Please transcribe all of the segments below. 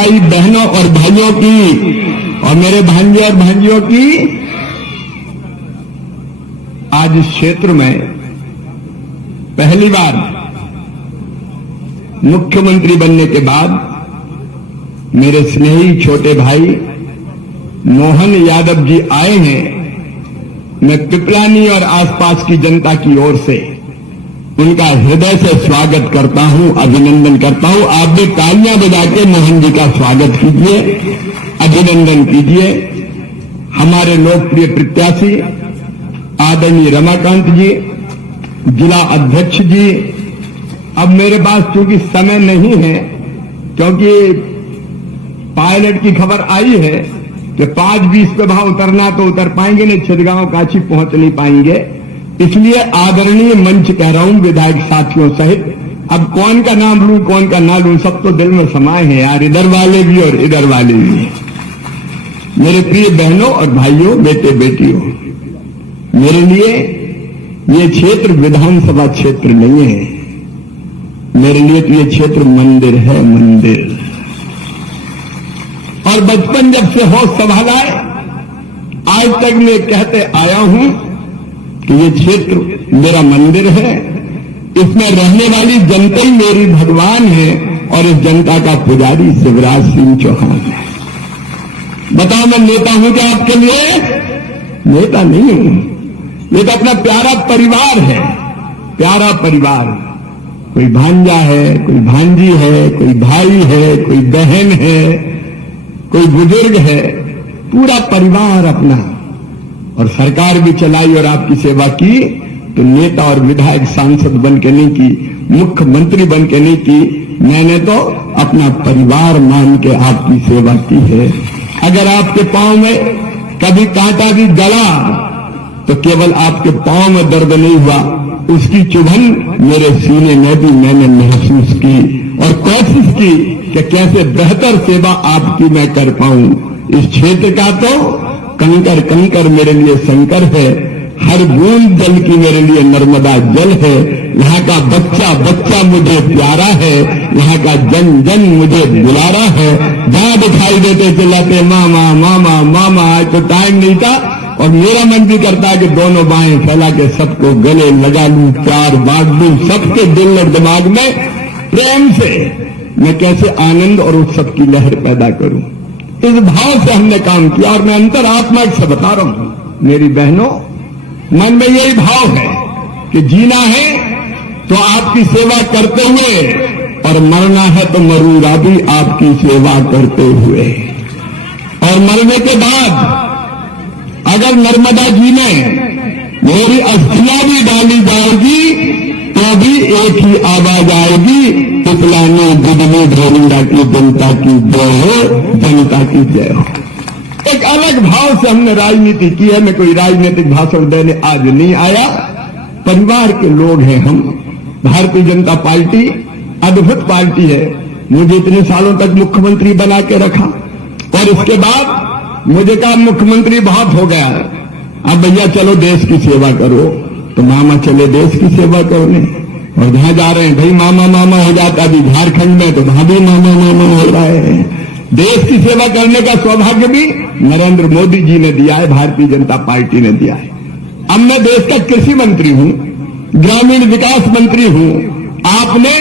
भाई बहनों और भाइयों की और मेरे भांजे और भांजियों की, आज इस क्षेत्र में पहली बार मुख्यमंत्री बनने के बाद मेरे स्नेही छोटे भाई मोहन यादव जी आए हैं। मैं पिपलानी और आसपास की जनता की ओर से उनका हृदय से स्वागत करता हूं, अभिनंदन करता हूं। आप भी तालियां बजा के मोहन जी का स्वागत कीजिए, अभिनंदन कीजिए। हमारे लोकप्रिय प्रत्याशी आदरणीय रमाकांत जी, जिला अध्यक्ष जी। अब मेरे पास चूंकि समय नहीं है, क्योंकि पायलट की खबर आई है कि 5:20 पे वहां उतरना, तो उतर पाएंगे नहीं, छिदगांव काशी पहुंच नहीं पाएंगे। इसलिए आदरणीय मंच कह रहा हूं विधायक साथियों सहित। अब कौन का नाम लूं कौन का ना लूं, सब तो दिल में समाये हैं यार, इधर वाले भी और इधर वाले भी। मेरे प्रिय बहनों और भाइयों, बेटे बेटियों, मेरे लिए ये क्षेत्र विधानसभा क्षेत्र नहीं है, मेरे लिए तो ये क्षेत्र मंदिर है, मंदिर। और बचपन जब से होश संभाला है, आज तक मैं कहते आया हूं कि ये क्षेत्र मेरा मंदिर है, इसमें रहने वाली जनता ही मेरी भगवान है और इस जनता का पुजारी शिवराज सिंह चौहान है। बताओ मैं नेता हूं क्या आपके लिए? नेता नहीं हूं, ये तो अपना प्यारा परिवार है, प्यारा परिवार। कोई भांजा है, कोई भांजी है, कोई भाई है, कोई बहन है, कोई बुजुर्ग है, पूरा परिवार अपना। और सरकार भी चलाई और आपकी सेवा की, तो नेता और विधायक सांसद बन के नहीं की, मुख्यमंत्री बन के नहीं की, मैंने तो अपना परिवार मान के आपकी सेवा की है। अगर आपके पांव में कभी कांटा भी गला तो केवल आपके पांव में दर्द नहीं हुआ, उसकी चुभन मेरे सीने में भी मैंने महसूस की और कोशिश की कि कैसे बेहतर सेवा आपकी मैं कर पाऊं। इस क्षेत्र का तो कंकर कंकर मेरे लिए शंकर है, हर बूंद जल की मेरे लिए नर्मदा जल है। यहाँ का बच्चा बच्चा मुझे प्यारा है, यहाँ का जन जन मुझे बुलारा है। जहां दिखाई देते चिल्लाते मामा मामा मामा। आज तो टाइम नहीं था और मेरा मन भी करता है कि दोनों बाहें फैला के सबको गले लगा लूं, प्यार बांट दूं, सबके दिल और दिमाग में प्रेम से मैं कैसे आनंद और उत्सव की लहर पैदा करूं। इस भाव से हमने काम किया और मैं अंतरात्मा से बता रहा हूं मेरी बहनों, मन में यही भाव है कि जीना है तो आपकी सेवा करते हुए और मरना है तो मरूंगा भी आपकी सेवा करते हुए। और मरने के बाद अगर नर्मदा जी में मेरी अस्थियां भी डाली जाएगी तो भी एक ही आवाज आएगी, पिपलानी बुदनी ढोलिंदा की जनता की जय हो, जनता की जय हो। एक अलग भाव से हमने राजनीति की है। मैं कोई राजनीतिक भाषण देने आज नहीं आया। परिवार के लोग हैं हम। भारतीय जनता पार्टी अद्भुत पार्टी है, मुझे इतने सालों तक मुख्यमंत्री बना के रखा और इसके बाद मुझे कहा मुख्यमंत्री बहुत हो गया, अब भैया चलो देश की सेवा करो। तो मामा चले देश की सेवा करने, और जहां जा रहे हैं भाई मामा मामा हो जाता। अभी झारखंड में तो वहां भी मामा मामा हो रहा है। देश की सेवा करने का सौभाग्य भी नरेंद्र मोदी जी ने दिया है, भारतीय जनता पार्टी ने दिया है। अब मैं देश का कृषि मंत्री हूं, ग्रामीण विकास मंत्री हूं। आपने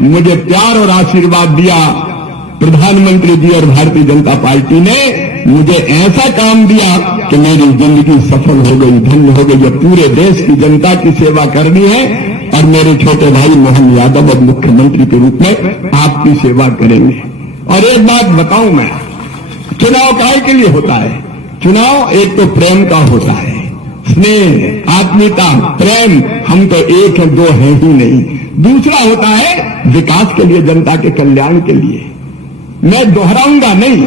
मुझे प्यार और आशीर्वाद दिया, प्रधानमंत्री जी और भारतीय जनता पार्टी ने मुझे ऐसा काम दिया कि मेरी जिंदगी सफल हो गई, धन्य हो गई। पूरे देश की जनता की सेवा करनी है और मेरे छोटे भाई मोहन यादव अब मुख्यमंत्री के रूप में आपकी सेवा करेंगे। और एक बात बताऊं मैं, चुनाव काहे के लिए होता है? चुनाव एक तो प्रेम का होता है, स्नेह, आत्मीयता, प्रेम। हम तो एक है, दो है ही नहीं। दूसरा होता है विकास के लिए, जनता के कल्याण के लिए। मैं दोहराऊंगा नहीं,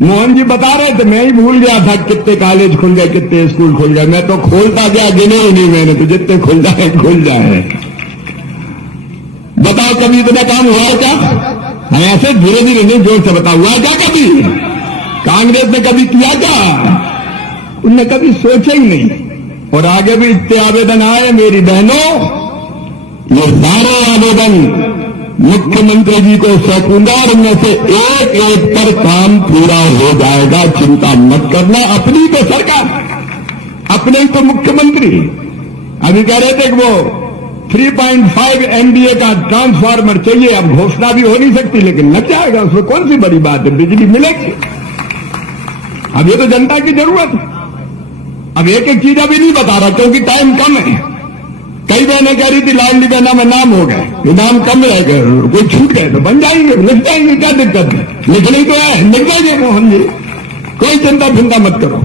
मोहन जी बता रहे थे, मैं ही भूल गया था कितने कॉलेज खुल गए, कितने स्कूल खुल गए। मैं तो खोलता गया, गिने ही नहीं मैंने, तो जितने खुल जाए खुल जाए। बताओ कभी इतना काम हुआ क्या? हम ऐसे धीरे धीरे नहीं, जोर से बताओ, हुआ क्या कभी? कांग्रेस ने कभी किया क्या? उनने कभी सोचा ही नहीं। और आगे भी इतने आवेदन आए मेरी बहनों, ये सारे आवेदन मुख्यमंत्री जी को सौंपूंगा और उनमें से एक एक पर काम पूरा हो जाएगा, चिंता मत करना। अपनी तो सरकार, अपने तो मुख्यमंत्री अभी कह रहे थे कि वो 3.5 MVA का ट्रांसफार्मर चाहिए। अब घोषणा भी हो नहीं सकती, लेकिन लग जाएगा, उसमें कौन सी बड़ी बात है, बिजली मिलेगी। अब ये तो जनता की जरूरत है। अब एक एक चीज अभी नहीं बता रहा क्योंकि टाइम कम है। कई बहनें कह रही थी लाडली बहना में नाम हो गए, ये नाम कम रह गए, कोई छूट गए तो बन जाएंगे, लिख जाएंगे, क्या दिक्कत है, लिखनी तो है, लिख जाएंगे मोहन जी, कोई चिंता फिंता मत करो।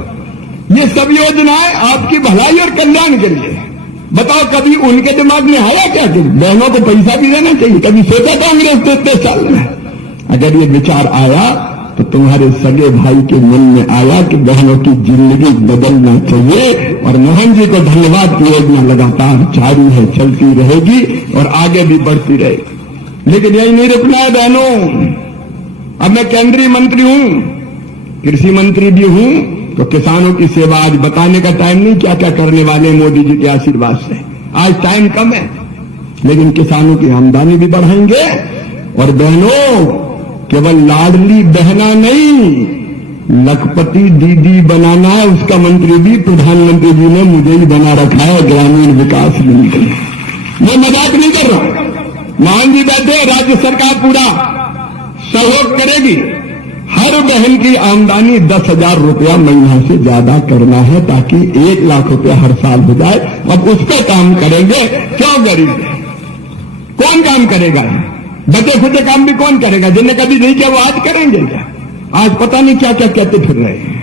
ये सब योजनाएं आपकी भलाई और कल्याण के लिए। बताओ कभी उनके दिमाग में आया क्या कि बहनों को पैसा भी देना चाहिए? कभी सोचा कांग्रेस तो इतने साल में? अगर ये विचार आया तो तुम्हारे सगे भाई के मन में आया कि बहनों की जिंदगी बदलना चाहिए। और मोहन जी को धन्यवाद की योजना लगातार जारी है, चलती रहेगी और आगे भी बढ़ती रहेगी। लेकिन यही नहीं रुकना है बहनों। अब मैं केंद्रीय मंत्री हूं, कृषि मंत्री भी हूं, तो किसानों की सेवा आज बताने का टाइम नहीं क्या क्या करने वाले मोदी जी के आशीर्वाद से। आज टाइम कम है, लेकिन किसानों की आमदनी भी बढ़ाएंगे। और बहनों, केवल लाडली बहना नहीं, लखपति दीदी बनाना है, उसका मंत्री भी प्रधानमंत्री जी ने मुझे ही बना रखा है, ग्रामीण विकास मंत्री। मैं मजाक नहीं कर रहा। मोहन जी बैठे, राज्य सरकार पूरा सहयोग करेगी। हर बहन की आमदनी 10,000 रुपया महीना से ज्यादा करना है, ताकि 1 लाख रुपया हर साल हो जाए। अब उस पर काम करेंगे। क्यों गरीब कौन काम करेगा? बचे खुचे काम भी कौन करेगा? जिन्हें कभी नहीं किया वो आज करेंगे क्या? आज पता नहीं क्या क्या कहते फिर रहे हैं।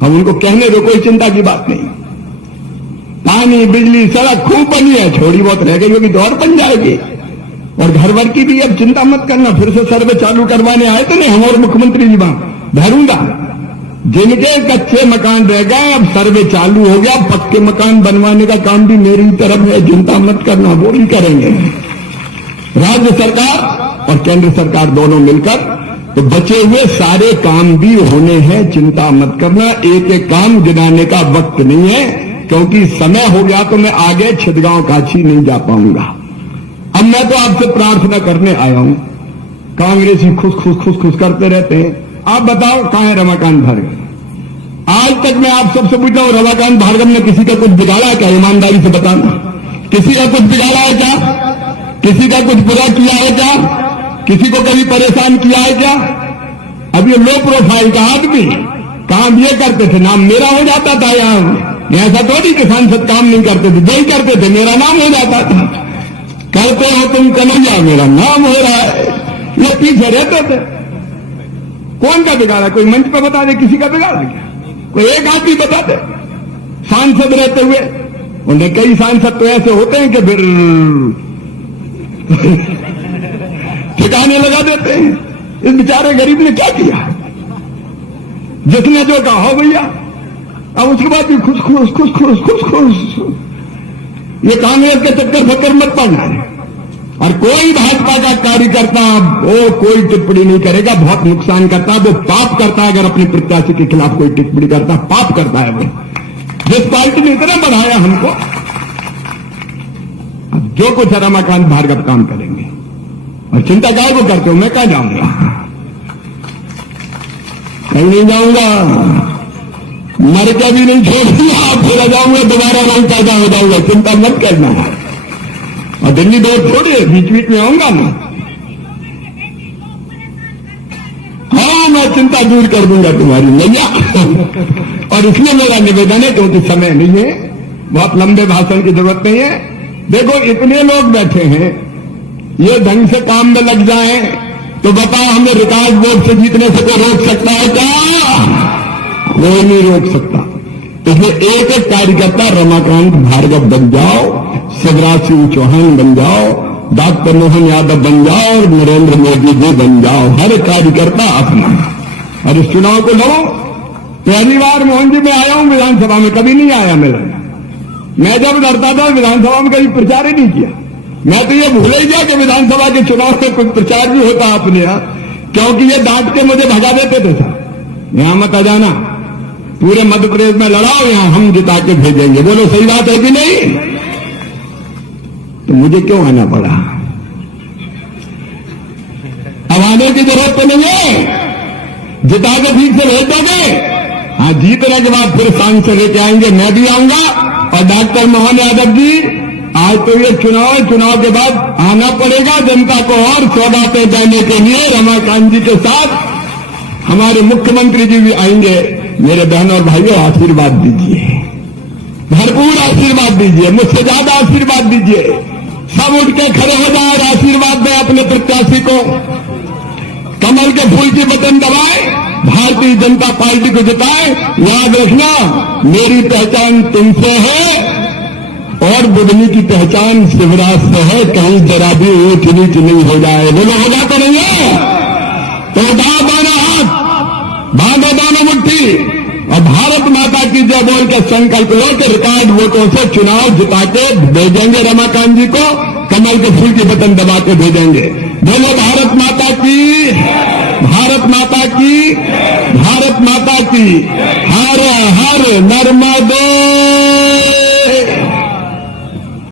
हम उनको कहने दो, कोई चिंता की बात नहीं। पानी, बिजली, सड़क खूब बनी है, थोड़ी बहुत रह गई होगी तो और बन जाएगी। और घर भर की भी अब चिंता मत करना, फिर से सर्वे चालू करवाने आए तो नहीं हम और मुख्यमंत्री जी वहां भरूंगा। जिनके कच्चे मकान रह गए अब सर्वे चालू हो गया, पक्के मकान बनवाने का काम भी मेरी तरफ है, चिंता मत करना, वो भी करेंगे। राज्य सरकार और केंद्र सरकार दोनों मिलकर, तो बचे हुए सारे काम भी होने हैं, चिंता मत करना। एक एक काम गिनाने का वक्त नहीं है, क्योंकि समय हो गया तो मैं आगे छिदगांव काछी नहीं जा पाऊंगा। अब मैं तो आपसे प्रार्थना करने आया हूं। कांग्रेसी खुश खुश खुश खुश करते रहते हैं। आप बताओ कहां है रमाकांत भार्गव? आज तक मैं आप सबसे पूछता हूं, रमाकांत भार्गव ने किसी का कुछ बिगाड़ा है क्या? ईमानदारी से बताना, किसी का कुछ बिगाड़ा है क्या? किसी का कुछ बुरा किया है क्या? किसी को कभी परेशान किया है क्या? अब ये लो प्रोफाइल का आदमी काम ये करते थे, नाम मेरा हो जाता था। यहां ऐसा थोड़ी कि सांसद काम नहीं करते थे, यही करते थे, मेरा नाम हो जाता था। करते हो तुम कन्हैया, मेरा नाम हो रहा है। ये पीछे रहते थे। कौन का बिगाड़ा? कोई मंच पर बता दे किसी का बिगाड़ा क्या? कोई एक आदमी बता दे। सांसद रहते हुए उन्हें कई सांसद तो ऐसे होते हैं कि फिर ठिकाने लगा देते हैं। इस बेचारे गरीब ने क्या किया? जिसने जो कहा हो भैया, अब उसके बाद भी खुश खुश खुश खुश खुश खुश। ये कांग्रेस के चक्कर फक्कर मत पड़ना है। और कोई भाजपा का कार्यकर्ता वो कोई टिप्पणी नहीं करेगा, बहुत नुकसान करता है, वो पाप करता है। अगर अपने प्रत्याशी के खिलाफ कोई टिप्पणी करता है, पाप करता है वो। जिस पार्टी ने इतना बढ़ाया हमको, अब जो कुछ रमाकांत भार्गव काम करेंगे। और चिंता काय को करते हो? मैं कहां जाऊंगा? कहीं नहीं जाऊंगा, मर के भी नहीं छोड़ूंगा, फिर आ जाऊंगा, दोबारा वहीं पैदा हो जाऊंगा, चिंता मत करना। और दिल्ली दौड़ छोड़िए, बीच बीच में आऊंगा मैं। हाँ, मैं चिंता दूर कर दूंगा तुम्हारी नैया। और इसलिए मेरा निवेदन है, क्योंकि समय नहीं है, बहुत लंबे भाषण की जरूरत नहीं है। देखो इतने लोग बैठे हैं, ये ढंग से काम में लग जाएं तो बताओ हमें विकास बोर्ड से जीतने से कोई रोक सकता है क्या? कोई नहीं रोक सकता। इसलिए एक एक कार्यकर्ता रमाकांत भार्गव बन जाओ, शिवराज सिंह चौहान बन जाओ, डॉक्टर मोहन यादव बन जाओ और नरेंद्र मोदी जी बन जाओ। हर कार्यकर्ता अपना। और इस चुनाव को लड़ो। पहली बार मोहन जी में आया हूं विधानसभा में, कभी नहीं आया मेरा। मैं जब लड़ता था विधानसभा में कभी प्रचार ही नहीं किया। मैं तो ये भूल ही गया कि विधानसभा के चुनाव में कुछ प्रचार भी होता अपने यहां, क्योंकि ये डांट के मुझे भगा देते थे साहब, यहां मत आ जाना, पूरे मध्य प्रदेश में लड़ाओ, यहां हम जिता के भेजेंगे। बोलो सही बात है कि नहीं? तो मुझे क्यों आना पड़ा? भवाने की जरूरत तो नहीं है, जिता के ठीक से भेज दोगे। हाँ, जीतने के बाद फिर सांसद लेके आएंगे, मैं भी आऊंगा। और डॉक्टर मोहन यादव जी, आज तो ये चुनाव है, चुनाव के बाद आना पड़ेगा जनता को और सौगातें देने के लिए। रमाकांत जी के साथ हमारे मुख्यमंत्री जी भी आएंगे। मेरे बहनों और भाइयों, आशीर्वाद दीजिए, भरपूर आशीर्वाद दीजिए, मुझसे ज्यादा आशीर्वाद दीजिए। सब उठ के खड़े हो जाए और आशीर्वाद दें अपने प्रत्याशी को। कमल के फूल की बटन दबाए, भारतीय जनता पार्टी को जिताए। याद रखना, मेरी पहचान तुमसे है और बुधनी की पहचान शिवराज से है। कहीं जरा भी ऊंच नीच नहीं हो जाए। बोलो, होगा तो नहीं है? तो उठाओ दोनों हाथ, बांधो दोनों मुट्ठी और भारत माता की जय बोल के संकल्प लो कि रिकॉर्ड वोटों से चुनाव जिता के भेजेंगे रमाकांत जी को। कमल के फूल की बटन दबा के भेजेंगे। बोलो भारत माता की, भारत माता की, भारत माता की। हर हर नर्मदे